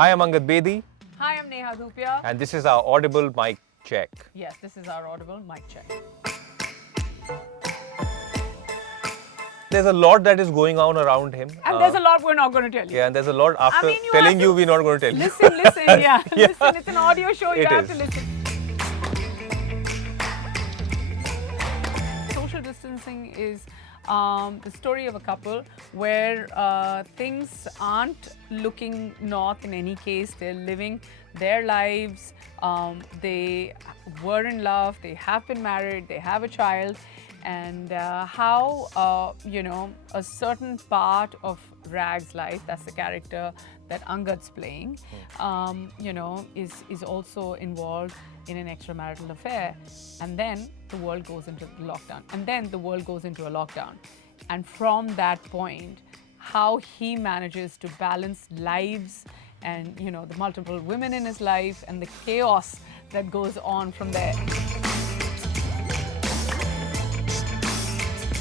Hi, I'm Angad Bedi, Hi, I'm Neha Dhupia. and this is our Audible mic check. Yes, this is our Audible mic check. There's a lot that is going on around him. And there's a lot we're not going to tell you. Yeah, and there's a lot after mean, you telling have you, to we're not going to tell you. Listen, yeah. Listen, it's an audio show, you It have is. to listen. Social distancing is the story of a couple where things aren't looking north in any case. They're living their lives. They were in love, they have been married, they have a child. And how, a certain part of Rag's life, that's the character that Angad's playing, is also involved in an extramarital affair. And then the world goes into lockdown. And from that point, how he manages to balance lives and, the multiple women in his life and the chaos that goes on from there.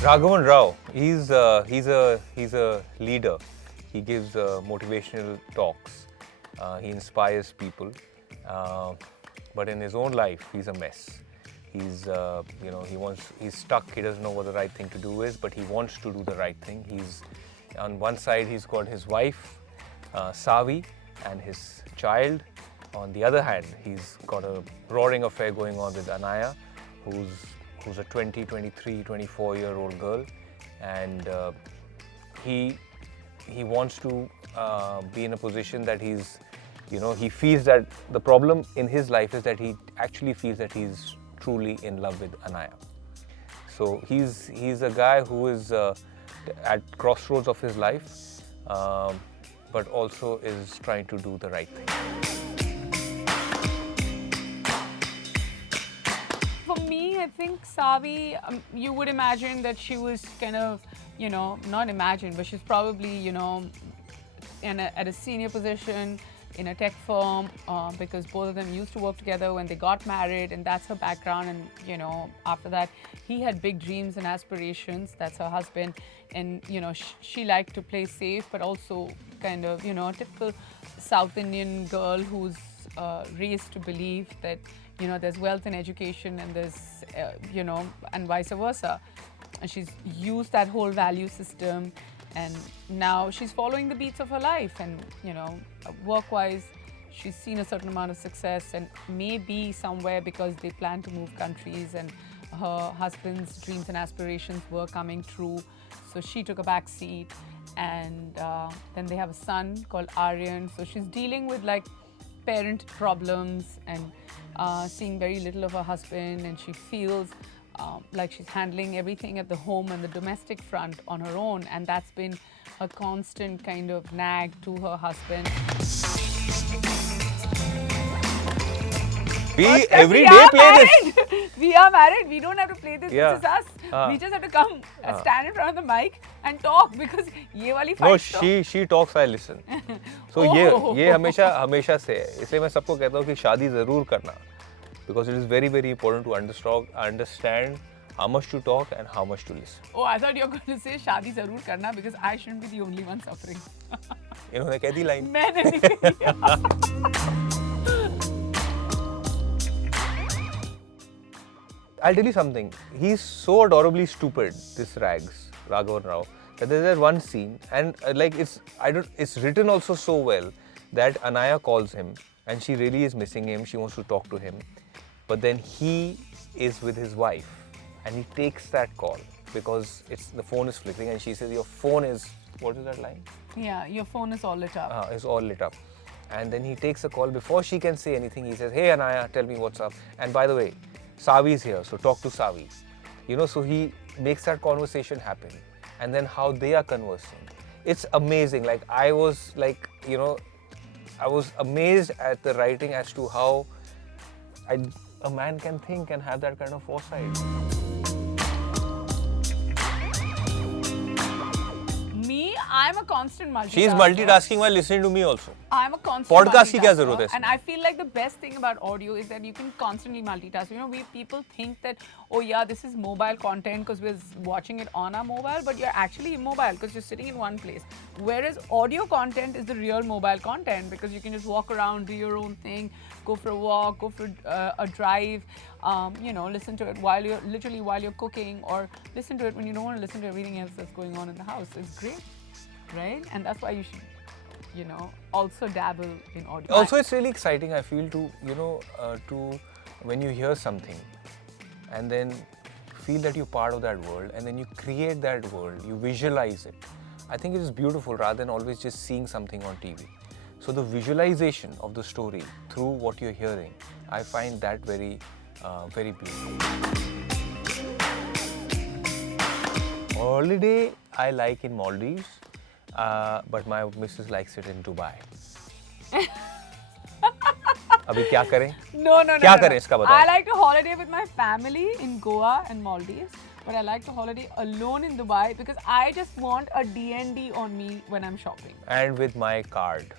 Raghavan Rao, he's a leader. He gives motivational talks. He inspires people. But in his own life, he's a mess. He's stuck. He doesn't know what the right thing to do is, but he wants to do the right thing. He's on one side, he's got his wife, Savi, and his child. On the other hand, he's got a roaring affair going on with Anaya, who's a 20, 23, 24-year-old girl, and he wants to be in a position that he feels that the problem in his life is that he actually feels that he's truly in love with Anaya. So he's a guy who is at crossroads of his life, but also is trying to do the right thing. For me, I think Savi, you would imagine that she was kind of, not imagine, but she's probably, at a senior position in a tech firm because both of them used to work together when they got married, and that's her background. And, after that, he had big dreams and aspirations. That's her husband. And, she liked to play safe, but also kind of, a typical South Indian girl who's raised to believe that, there's wealth in education and there's, and vice versa. And she's used that whole value system, and now she's following the beats of her life. And, work-wise, she's seen a certain amount of success, and maybe somewhere because they plan to move countries and her husband's dreams and aspirations were coming true. So she took a back seat, and then they have a son called Aryan. So she's dealing with like parent problems and seeing very little of her husband, and she feels like she's handling everything at the home and the domestic front on her own, and that's been a constant kind of nag to her husband. We every day play this. We are married. We don't have to play this. Yeah. This is us. We just have to come stand in front of the mic and talk, because ये वाली fight. No, she talks, I listen. So ये हमेशा से है. इसलिए मैं सबको कहता हूँ कि शादी जरूर करना, because it is very, very important to understand how much to talk and how much to listen. Oh, I thought you were going to say शादी जरूर करना, because I shouldn't be the only one suffering. इन्होंने कह दी line. मैंने नहीं कही. I'll tell you something. He's so adorably stupid, this Raghavan Rao, that there's that one scene, and it's written also so well that Anaya calls him, and she really is missing him. She wants to talk to him, but then he is with his wife, and he takes that call because the phone is flickering, and she says, "Your phone is," what is that line? Yeah, your phone is all lit up. It's all lit up. And then he takes a call. Before she can say anything, he says, "Hey Anaya, tell me what's up. And by the way, Savi is here, so talk to Savi." So he makes that conversation happen. And then how they are conversing. It's amazing. I was amazed at the writing as to how a man can think and have that kind of foresight. I I'm a constant multitasker. She is multitasking while listening to me also. I'm a constant Podcast की क्या multitasker, ज़रूरत है and I feel like the best thing about audio is that you can constantly multitask. You know, people think that, oh yeah, this is mobile content because we're watching it on our mobile, but you're actually immobile because you're sitting in one place. Whereas audio content is the real mobile content because you can just walk around, do your own thing, go for a walk, go for a drive, you know, listen to it while you're cooking, or listen to it when you don't want to listen to everything else that's going on in the house. It's great, right? And that's why you should, you know, also dabble in audio. Also, it's really exciting, I feel, to, you know, to when you hear something and then feel that you're part of that world and then you create that world, you visualize it. I think it is beautiful rather than always just seeing something on TV. So the visualization of the story through what you're hearing, I find that very, very beautiful. Holiday I like in Maldives, but my missus likes it in Dubai. अभी क्या करें? No. क्या करें इसका बताओ? I like to holiday with my family in Goa and Maldives, but I like to holiday alone in Dubai because I just want a D&D on me when I'm shopping. And with my card.